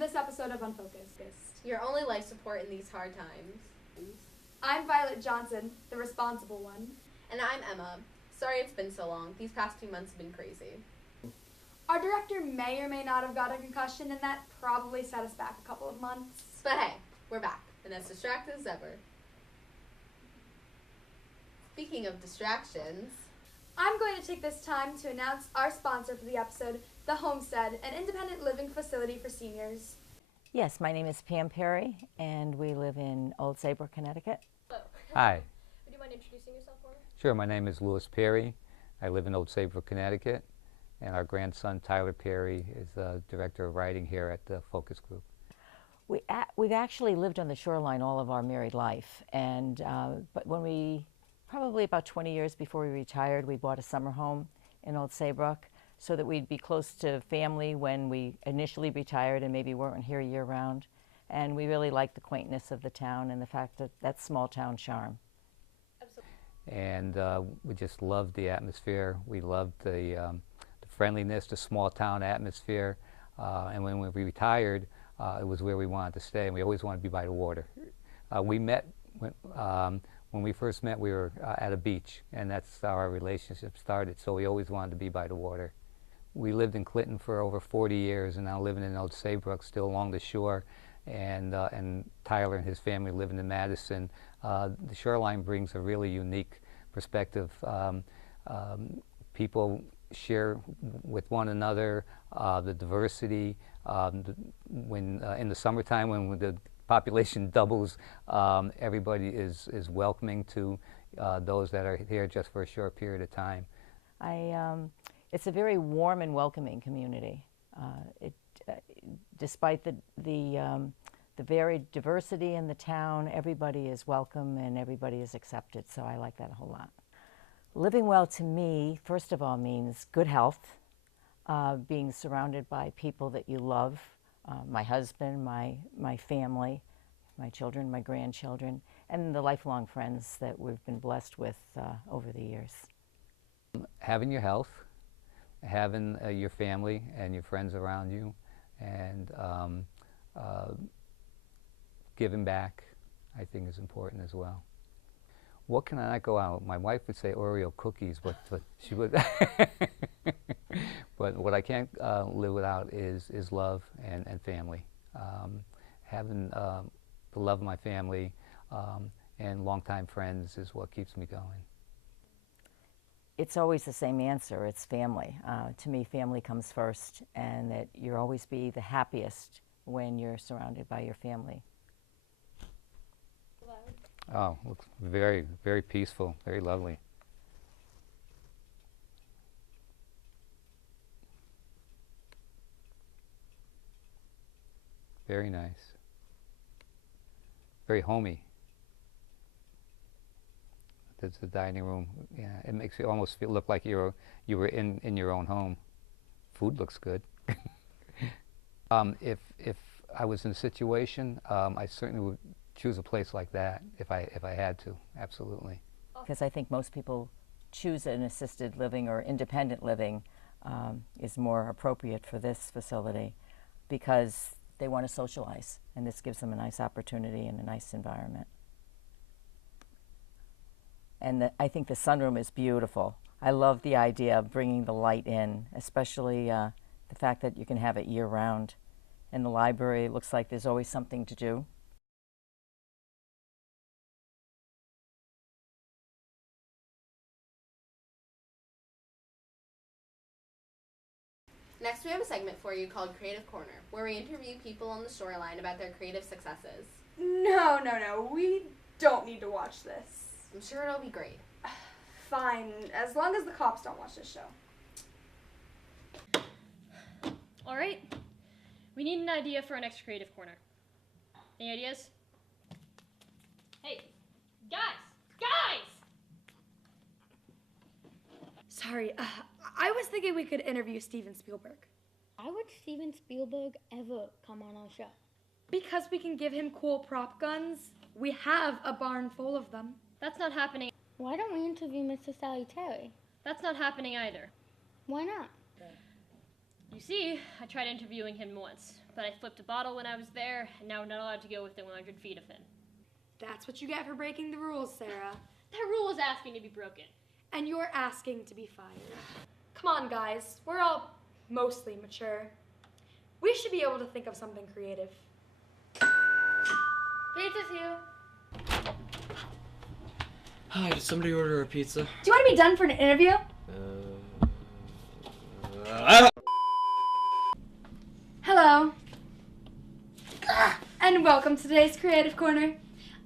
this episode of Unfocused. Your only life support in these hard times. I'm Violet Johnson, the responsible one. And I'm Emma. Sorry it's been so long. These past 2 months have been crazy. Our director may or may not have got a concussion, and that probably set us back a couple of months. But hey, we're back, and as distracted as ever. Speaking of distractions, I'm going to take this time to announce our sponsor for the episode, The Homestead, an independent living facility for seniors. Yes, my name is Pam Perry, and we live in Old Saybrook, Connecticut. Hello. Hi. Would you mind introducing yourself for me? Sure, my name is Louis Perry. I live in Old Saybrook, Connecticut, and our grandson Tyler Perry is the director of writing here at the Focus Group. We've actually lived on the shoreline all of our married life, and but when we, probably about 20 years before we retired, we bought a summer home in Old Saybrook so that we'd be close to family when we initially retired and maybe weren't here year-round. And we really liked the quaintness of the town and the fact that that small town charm. Absolutely. And we just loved the atmosphere. We loved the friendliness, the small town atmosphere. And when we retired, it was where we wanted to stay, and we always wanted to be by the water. We met, when we first met, we were at a beach, and that's how our relationship started, so we always wanted to be by the water. We lived in Clinton for over 40 years, and now living in Old Saybrook, still along the shore, and Tyler and his family living in Madison. The shoreline brings a really unique perspective. People share with one another the diversity. When in the summertime, when the population doubles, everybody is welcoming to those that are here just for a short period of time. It's a very warm and welcoming community. Despite the varied diversity in the town, everybody is welcome and everybody is accepted, so I like that a whole lot. Living well to me, first of all, means good health, being surrounded by people that you love, my husband, my family, my children, my grandchildren, and the lifelong friends that we've been blessed with over the years. Having your health, having your family and your friends around you, and giving back, I think, is important as well. What can I not go out? My wife would say Oreo cookies, but she would. But what I can't live without is love and family. Having the love of my family and longtime friends is what keeps me going. It's always the same answer. It's family. To me, family comes first, and that you'll always be the happiest when you're surrounded by your family. Oh, looks very, very peaceful, very lovely. Very nice. Very homey. There's the dining room. Yeah, it makes you almost look like you were in your own home. Food looks good. If I was in a situation, I certainly would choose a place like that if I had to. Absolutely. Because I think most people choose an assisted living or independent living is more appropriate for this facility because they want to socialize, and this gives them a nice opportunity and a nice environment. And I think the sunroom is beautiful. I love the idea of bringing the light in, especially the fact that you can have it year-round. In the library, it looks like there's always something to do. next we have a segment for you called Creative Corner, where we interview people on the shoreline about their creative successes. No, we don't need to watch this. I'm sure it'll be great. Fine, as long as the cops don't watch this show. All right. We need an idea for our next Creative Corner. Any ideas? Hey, guys! Sorry, I was thinking we could interview Steven Spielberg. Why would Steven Spielberg ever come on our show? Because we can give him cool prop guns. We have a barn full of them. That's not happening. Why don't we interview Mr. Salutary? That's not happening either. Why not? You see, I tried interviewing him once. but I flipped a bottle when I was there, and now we're not allowed to go within 100 feet of him. That's what you get for breaking the rules, Sarah. That rule was asking to be broken. And you're asking to be fired. Come on, guys. We're all mostly mature. We should be able to think of something creative. Pizza's here. Hi, did somebody order a pizza? Do you want to be done for an interview? Hello. And welcome to today's Creative Corner.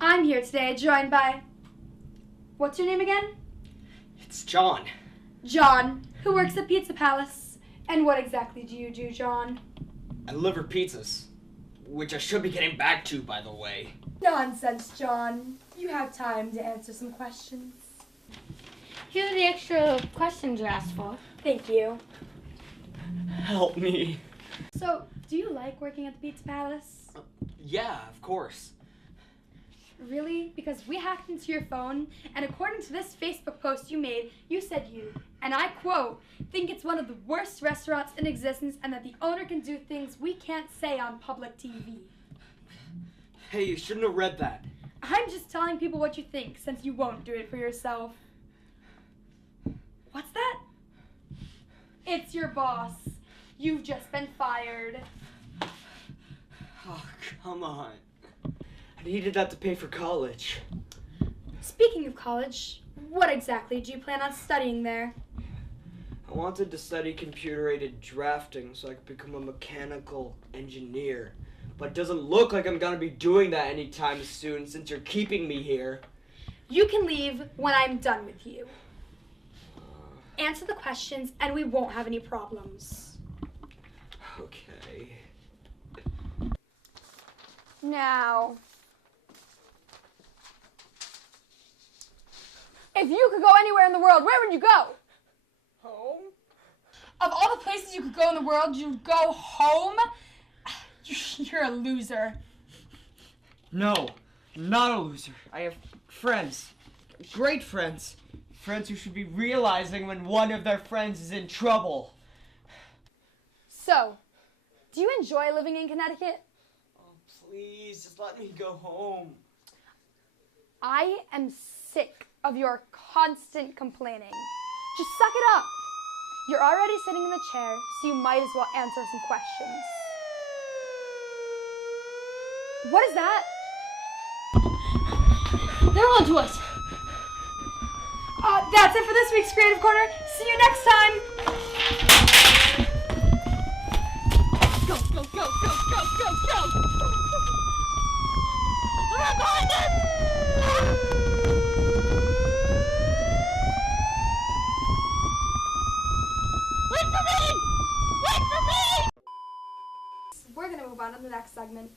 I'm here today joined by... What's your name again? It's John. John, who works at Pizza Palace. And what exactly do you do, John? I deliver pizzas, which I should be getting back to, by the way. Nonsense, John. You have time to answer some questions. Here are the extra questions you asked for. Thank you. Help me. So, do you like working at the Pizza Palace? Yeah, of course. Really? Because we hacked into your phone, and according to this Facebook post you made, you said you, and I quote, think it's one of the worst restaurants in existence and that the owner can do things we can't say on public TV. Hey, you shouldn't have read that. I'm just telling people what you think, since you won't do it for yourself. What's that? It's your boss. You've just been fired. Oh, come on. I needed that to pay for college. Speaking of college, what exactly do you plan on studying there? I wanted to study computer-aided drafting so I could become a mechanical engineer. But it doesn't look like I'm gonna be doing that anytime soon since you're keeping me here. You can leave when I'm done with you. Answer the questions and we won't have any problems. Okay. Now, if you could go anywhere in the world, where would you go? Home? Of all the places you could go in the world, you'd go home? You're a loser. No, not a loser. I have friends. Great friends. Friends who should be realizing when one of their friends is in trouble. So, do you enjoy living in Connecticut? Oh, please, just let me go home. I am sick of your constant complaining. Just suck it up. You're already sitting in the chair, so you might as well answer some questions. What is that? They're on to us. That's it for this week's Creative Corner. See you next time. Go, go, go, go, go, go, go! Look out behind us! Wait for me! Wait for me! We're going to move on to the next segment.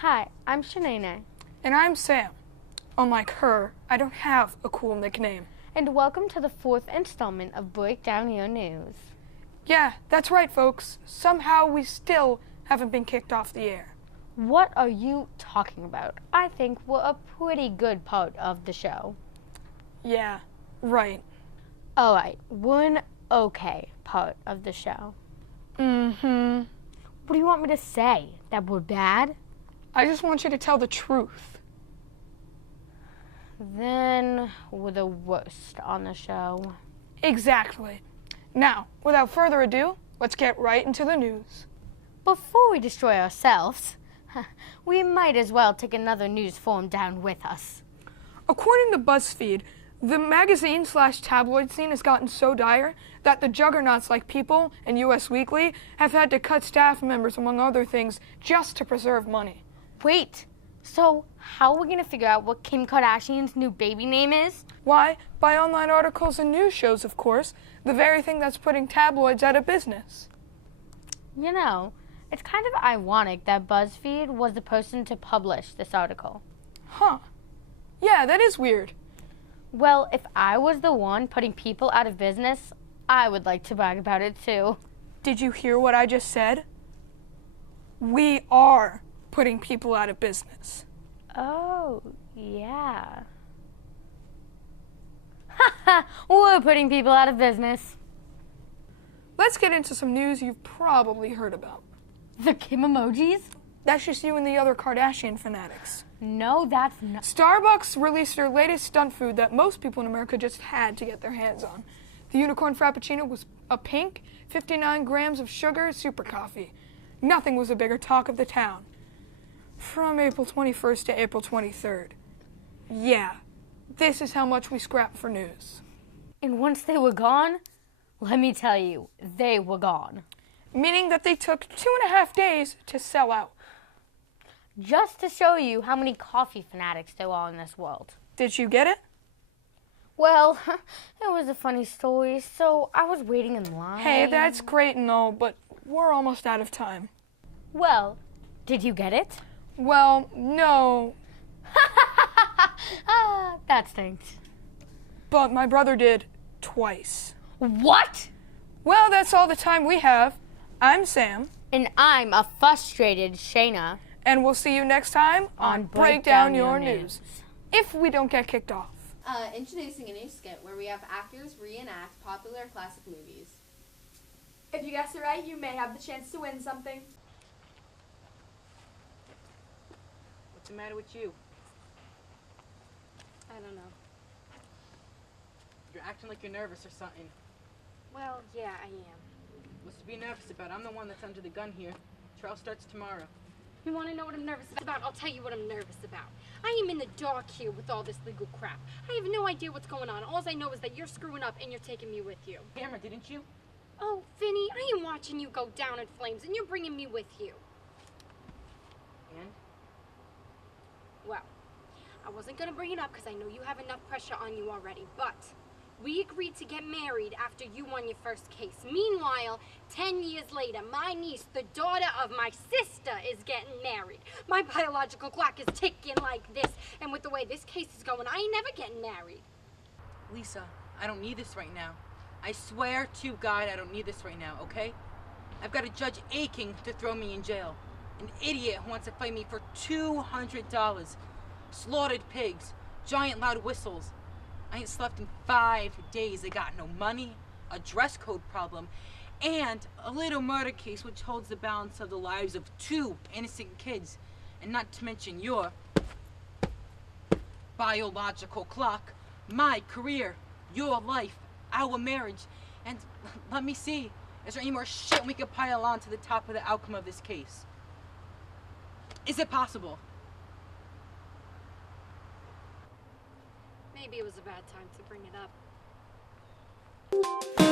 Hi, I'm Shanae. And I'm Sam. Unlike her, I don't have a cool nickname. And welcome to the 4th installment of Break Down Your News. Yeah, that's right, folks. Somehow we still haven't been kicked off the air. What are you talking about? I think we're a pretty good part of the show. Yeah, right. Alright, we're an okay part of the show. Mm-hmm. What do you want me to say? That we're bad? I just want you to tell the truth. Then we're the worst on the show. Exactly. Now, without further ado, let's get right into the news. Before we destroy ourselves, we might as well take another news form down with us. According to BuzzFeed, the magazine/tabloid scene has gotten so dire that the juggernauts like People and US Weekly have had to cut staff members, among other things, just to preserve money. Wait, so how are we going to figure out what Kim Kardashian's new baby name is? Why? By online articles and news shows, of course, the very thing that's putting tabloids out of business. You know, it's kind of ironic that BuzzFeed was the person to publish this article. Huh. Yeah, that is weird. Well, if I was the one putting People out of business, I would like to brag about it too. Did you hear what I just said? We are putting People out of business. Oh, yeah. We're putting people out of business. Let's get into some news you've probably heard about. The Kim emojis? That's just you and the other Kardashian fanatics. No, that's not. Starbucks released their latest stunt food that most people in America just had to get their hands on. The unicorn frappuccino was a pink, 59 grams of sugar, super coffee. Nothing was a bigger talk of the town. From April 21st to April 23rd. Yeah, this is how much we scrapped for news. And once they were gone, let me tell you, they were gone. Meaning that they took 2.5 days to sell out. Just to show you how many coffee fanatics there are in this world. Did you get it? Well, it was a funny story, so I was waiting in line. Hey, that's great and all, but we're almost out of time. Well, did you get it? Well, no, That stinks. but my brother did twice. What? Well, that's all the time we have. I'm Sam, And I'm a frustrated Shayna. and we'll see you next time on Break Down Your News. If we don't get kicked off. Introducing a new skit where we have actors reenact popular classic movies. If you guess it right, you may have the chance to win something. What's the matter with you? I don't know. You're acting like you're nervous or something. Well, yeah, I am. What's to be nervous about? I'm the one that's under the gun here. Trial starts tomorrow. You want to know what I'm nervous about? I'll tell you what I'm nervous about. I am in the dark here with all this legal crap. I have no idea what's going on. All I know is that you're screwing up and you're taking me with you. Camera, didn't you? Oh, Vinny, I am watching you go down in flames and you're bringing me with you. And? Well, I wasn't going to bring it up because I know you have enough pressure on you already, but we agreed to get married after you won your first case. Meanwhile, 10 years later, my niece, the daughter of my sister, is getting married. My biological clock is ticking like this, and with the way this case is going, I ain't never getting married. Lisa, I don't need this right now. I swear to God, I don't need this right now, okay? I've got a judge aching to throw me in jail. An idiot who wants to fight me for $200. Slaughtered pigs, giant loud whistles. I ain't slept in 5 days. I got no money, a dress code problem, and a little murder case which holds the balance of the lives of 2 innocent kids. And not to mention your biological clock, my career, your life, our marriage. And let me see, is there any more shit we could pile on to the top of the outcome of this case? Is it possible? Maybe it was a bad time to bring it up.